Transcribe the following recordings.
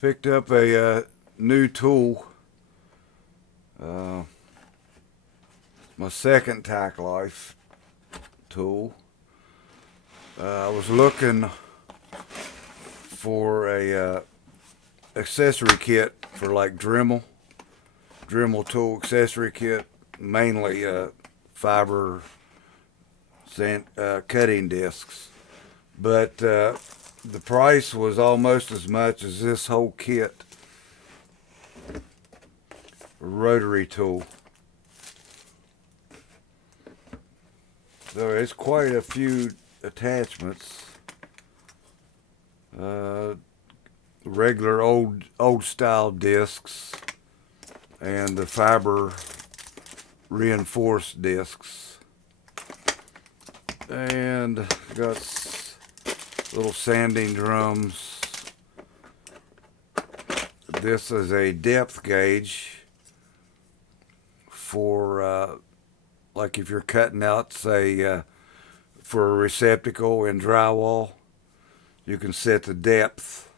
Picked up a new tool. My second Tacklife tool. I was looking for a accessory kit for like Dremel tool accessory kit, mainly fiber cutting discs, but the price was almost as much as this whole kit. Rotary tool. So it's quite a few attachments. Regular old style discs and the fiber reinforced discs, and got little sanding drums. This is a depth gauge for like if you're cutting out, say, for a receptacle in drywall, you can set the depth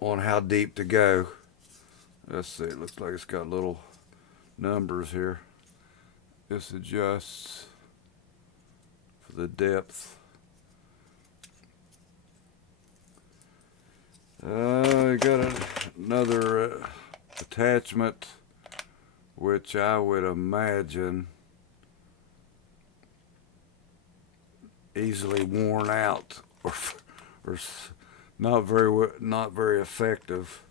on how deep to go. Let's see, it looks like it's got little numbers here. This adjusts for the depth. I got another attachment, which I would imagine easily worn out or not very effective.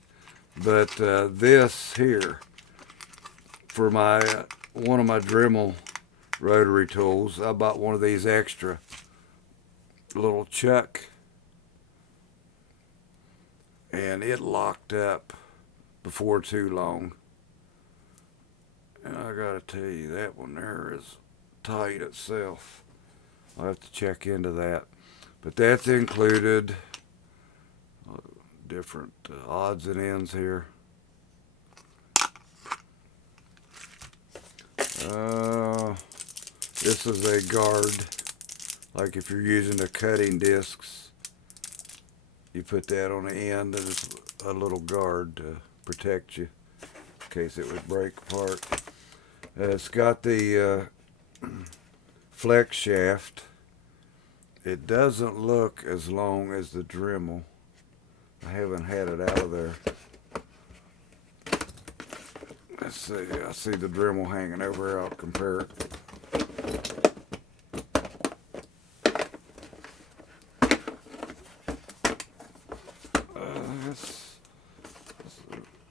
But this here for one of my Dremel rotary tools, I bought one of these extra little chuck, and it locked up before too long. And I gotta tell you, that one there is tight itself. I'll have to check into that. But that's included. Different odds and ends here. This is a guard. Like if you're using the cutting discs, you put that on the end, and it's a little guard to protect you in case it would break apart. It's got the flex shaft. It doesn't look as long as the Dremel. I haven't had it out of there. Let's see. I see the Dremel hanging over here. I'll compare it. It's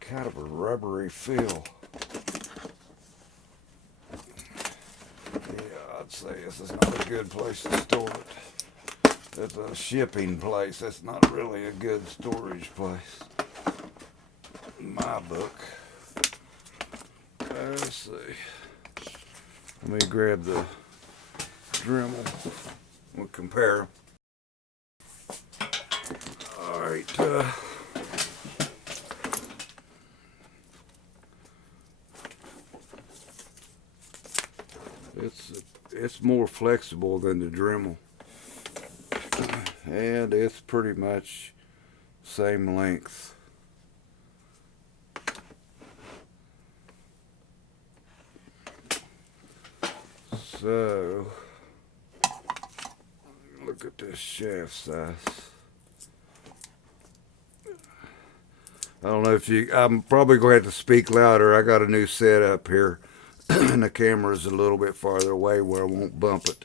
kind of a rubbery feel. Yeah, I'd say this is not a good place to store it. It's a shipping place. That's not really a good storage place in my book. Let's see. Let me grab the Dremel. We'll compare. All right. It's more flexible than the Dremel. And it's pretty much same length. So look at this shaft size. I don't know if I'm probably going to have to speak louder. I got a new setup here and the camera's a little bit farther away where I won't bump it.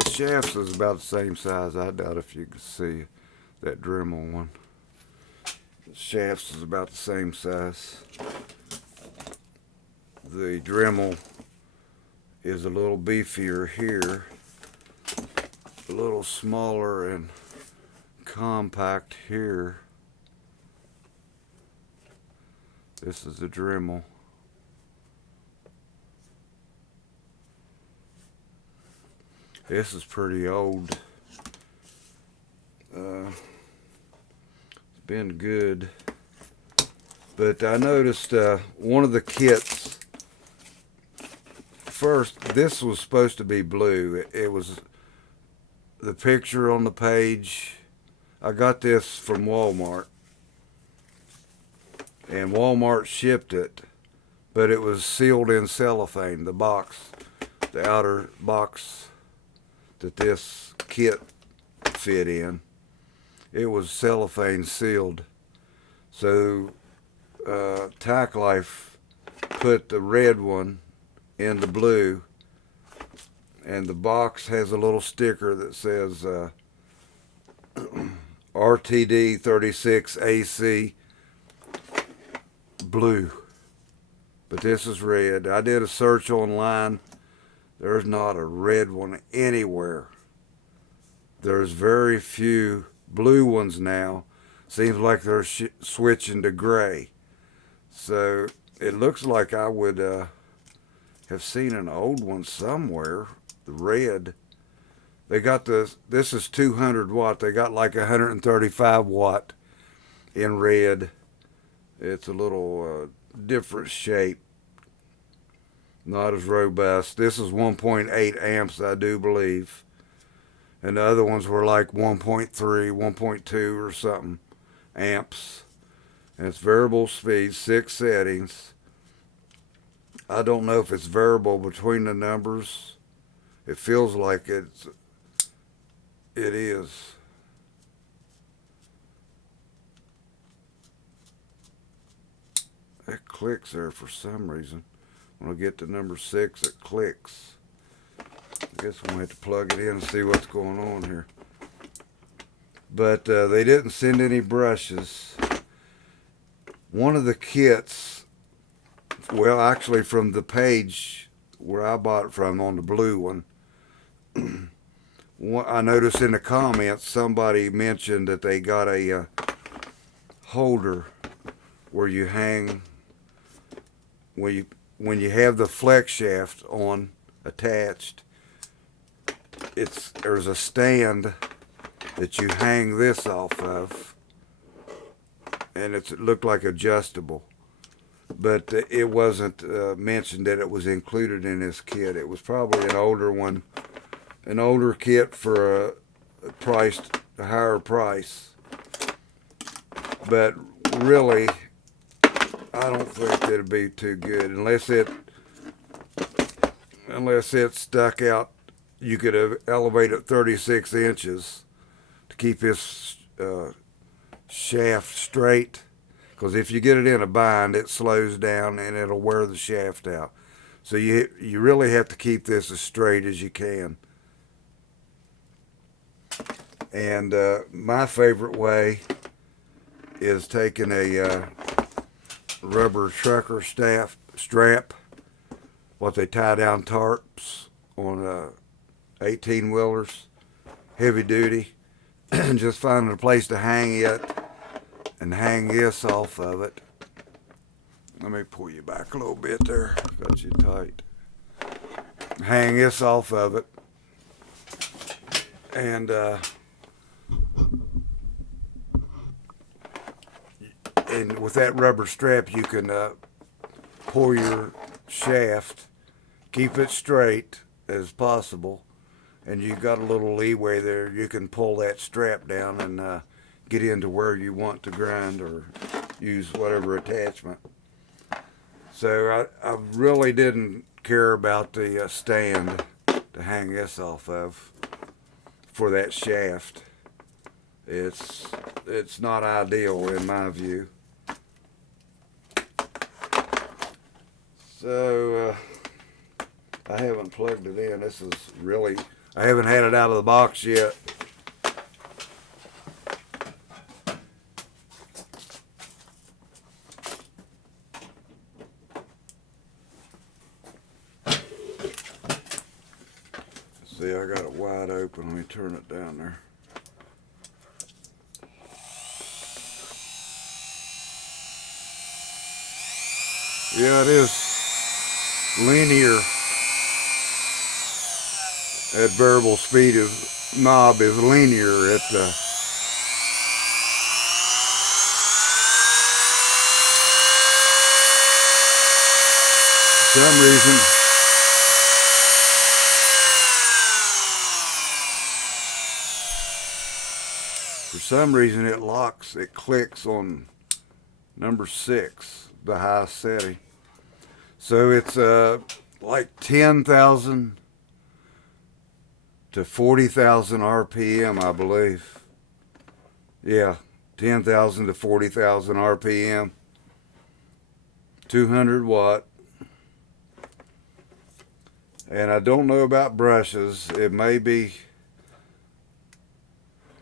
The shaft is about the same size. I doubt if you can see that Dremel one. The shaft is about the same size. The Dremel is a little beefier here, a little smaller and compact here. This is the Dremel. This is pretty old. It's been good. But I noticed one of the kits first, this was supposed to be blue. It was the picture on the page. I got this from Walmart, and Walmart shipped it, but it was sealed in cellophane. The box, the outer box that this kit fit in, it was cellophane sealed. So Tacklife put the red one in the blue, and the box has a little sticker that says RTD36AC blue, but this is red. I did a search online. There's not a red one anywhere. There's very few blue ones now. Seems like they're switching to gray. So it looks like I would have seen an old one somewhere. The red. They got this is 200 watt. They got like 135 watt in red. It's a little different shape. Not as robust. This is 1.8 amps, I do believe. And the other ones were like 1.3, 1.2 or something amps. And it's variable speed, 6 settings. I don't know if it's variable between the numbers. It feels like it is. It clicks there for some reason. When I get to number 6, it clicks. I guess I'm going to have to plug it in and see what's going on here. But they didn't send any brushes. One of the kits, well, actually from the page where I bought it from on the blue one, I noticed in the comments somebody mentioned that they got a holder where you hang, when you have the flex shaft on attached. There's a stand that you hang this off of, and it looked like adjustable, but it wasn't mentioned that it was included in this kit. It was probably an older one, an older kit for a higher price. But really, I don't think it'd be too good unless it stuck out. You could elevate it 36 inches to keep this shaft straight, because if you get it in a bind, it slows down and it'll wear the shaft out. So you really have to keep this as straight as you can. And my favorite way is taking a rubber trucker strap, what they tie down tarps on 18-wheelers, heavy duty, and just finding a place to hang it and hang this off of it. Let me pull you back a little bit there. Got you tight. Hang this off of it, and with that rubber strap you can pull your shaft, keep it straight as possible, and you got a little leeway there. You can pull that strap down and get into where you want to grind or use whatever attachment. So I really didn't care about the stand to hang this off of for that shaft. It's not ideal in my view. So I haven't plugged it in. This is really, I haven't had it out of the box yet. See, I got it wide open. Let me turn it down there. Yeah, it is linear. That variable speed knob is linear at some reason For some reason it locks, it clicks on number 6, the highest setting. So it's like 10,000 to 40,000 RPM, I believe. Yeah, 10,000 to 40,000 RPM. 200 watt. And I don't know about brushes. It may be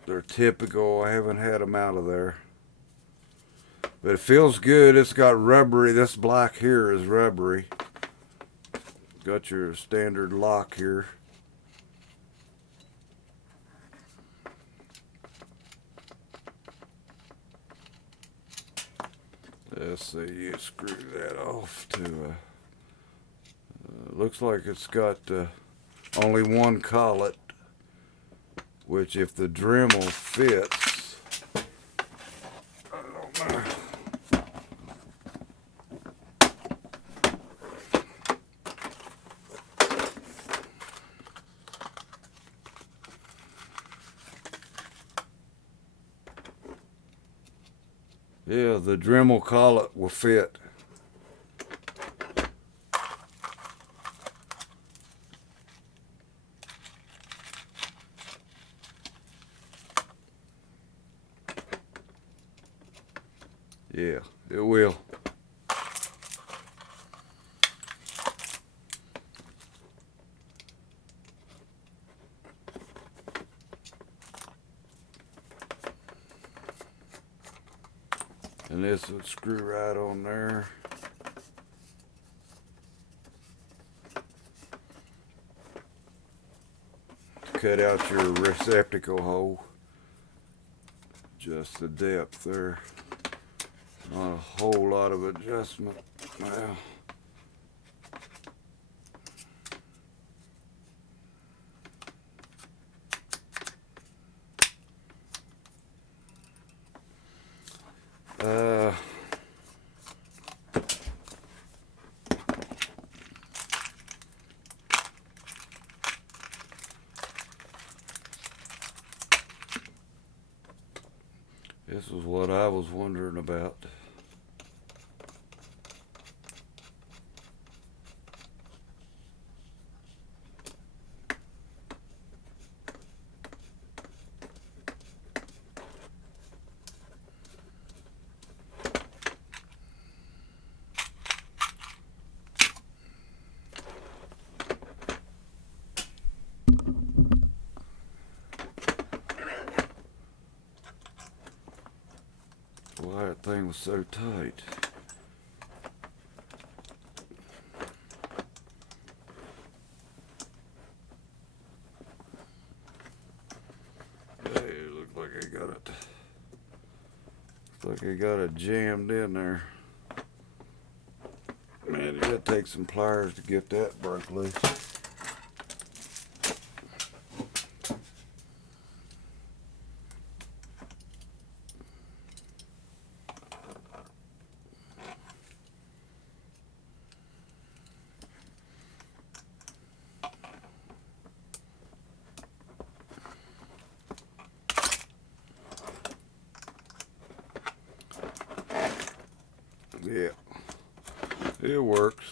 they're typical. I haven't had them out of there. But it feels good. It's got rubbery. This black here is rubbery. Got your standard lock here. Let's see, you screw that off to looks like it's got only one collet, which if the Dremel fits, I don't know. Yeah, the Dremel collet will fit. Yeah, it will. And this would screw right on there. Cut out your receptacle hole. Just the depth there. Not a whole lot of adjustment now. This is what I was wondering about. Why that thing was so tight. Hey, it looks like I got it. Looks like I got it jammed in there. Man, you gotta take some pliers to get that broke loose. Yeah, it works.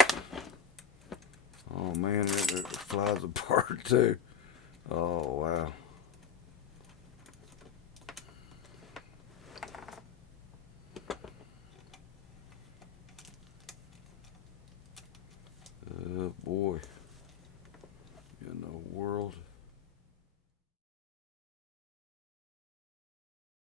Oh man, it flies apart too. Oh wow.